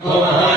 Oh,